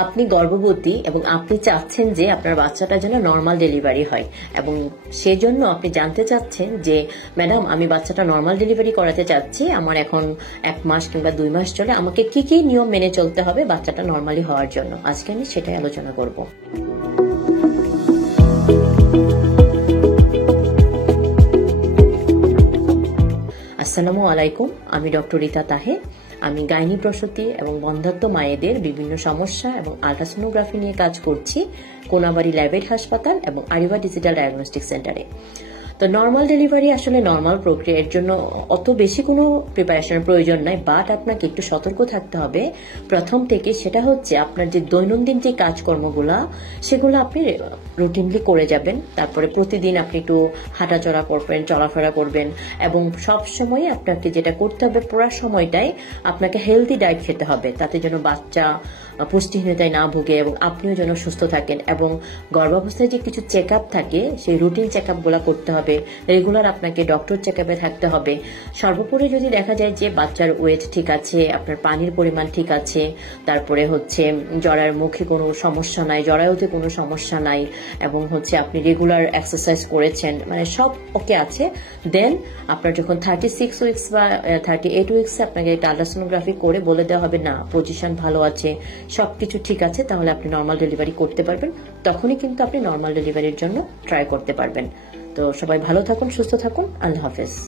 আপনি গর্ভবতী এবং আপনি চাচ্ছেন যে আপনার বাচ্চাটা যেন নর্মাল ডেলিভারি হয়, এবং সেজন্য আপনি জানতে চাচ্ছেন যে ম্যাডাম আমি বাচ্চাটা নর্মাল ডেলিভারি করাতে চাচ্ছি, আমার এখন 1 মাস কিংবা 2 মাস চলে, আমাকে কি কি নিয়ম মেনে চলতে হবে বাচ্চাটা নর্মালি হওয়ার জন্য, আজকে আমি সেটাই আলোচনা করব। আসসালামু আলাইকুম, আমি ডক্টর রিতা তাহে। আমি গাইনি প্রসূতি এবং বন্ধাত্ম মায়েদের বিভিন্ন সমস্যা এবং আল্ট্রাসোনোগ্রাফি নিয়ে কাজ করছি কোনাবাড়ি ল্যাবেট হাসপাতাল এবং আরিবা ডিজিটাল ডায়াগনস্টিক সেন্টারে। তো নর্মাল ডেলিভারি আসলে নর্মাল প্রক্রিয়া, এর জন্য অত বেশি কোনো প্রিপারেশনের প্রয়োজন নাই, বাট আপনাকে একটু সতর্ক থাকতে হবে প্রথম থেকে। সেটা হচ্ছে আপনার যে দৈনন্দিন যে কাজকর্মগুলা সেগুলো আপনি রুটিনলি করে যাবেন। তারপরে প্রতিদিন আপনি একটু হাঁটাচলা করবেন, চলাফেরা করবেন, এবং সব সময় আপনাকে যেটা করতে হবে পুরো সময়টাই আপনাকে হেলদি ডায়েট খেতে হবে, তাতে যেন বাচ্চা পুষ্টিহীনতায় না ভুগে এবং আপনিও যেন সুস্থ থাকেন। এবং গর্ভাবস্থায় যে কিছু চেক আপ থাকে সেই রুটিন চেক আপ গুলা করতে হবে, রেগুলার আপনাকে ডক্টর চেক আপে থাকতে হবে। সর্বোপরি যদি দেখা যায় যে বাচ্চার ওয়েট ঠিক আছে, আপনার পানির পরিমাণ ঠিক আছে, তারপরে হচ্ছে জরার মুখে কোনো সমস্যা নাই, জরায়ুতে কোনো সমস্যা নাই, এবং হচ্ছে আপনি রেগুলার এক্সারসাইজ করেছেন, মানে সব ওকে আছে, দেন আপনার যখন 36 উইকস বা 38 উইকস আপনাকে আল্ট্রাসোনোগ্রাফি করে বলে দেওয়া হবে না পজিশন ভালো আছে, সবকিছু ঠিক আছে, তাহলে আপনি নর্মাল ডেলিভারি করতে পারবেন। তখনই কিন্তু আপনি নর্মাল ডেলিভারির জন্য ট্রাই করতে পারবেন। তো সবাই ভালো থাকুন, সুস্থ থাকুন, আল্লাহ হাফেজ।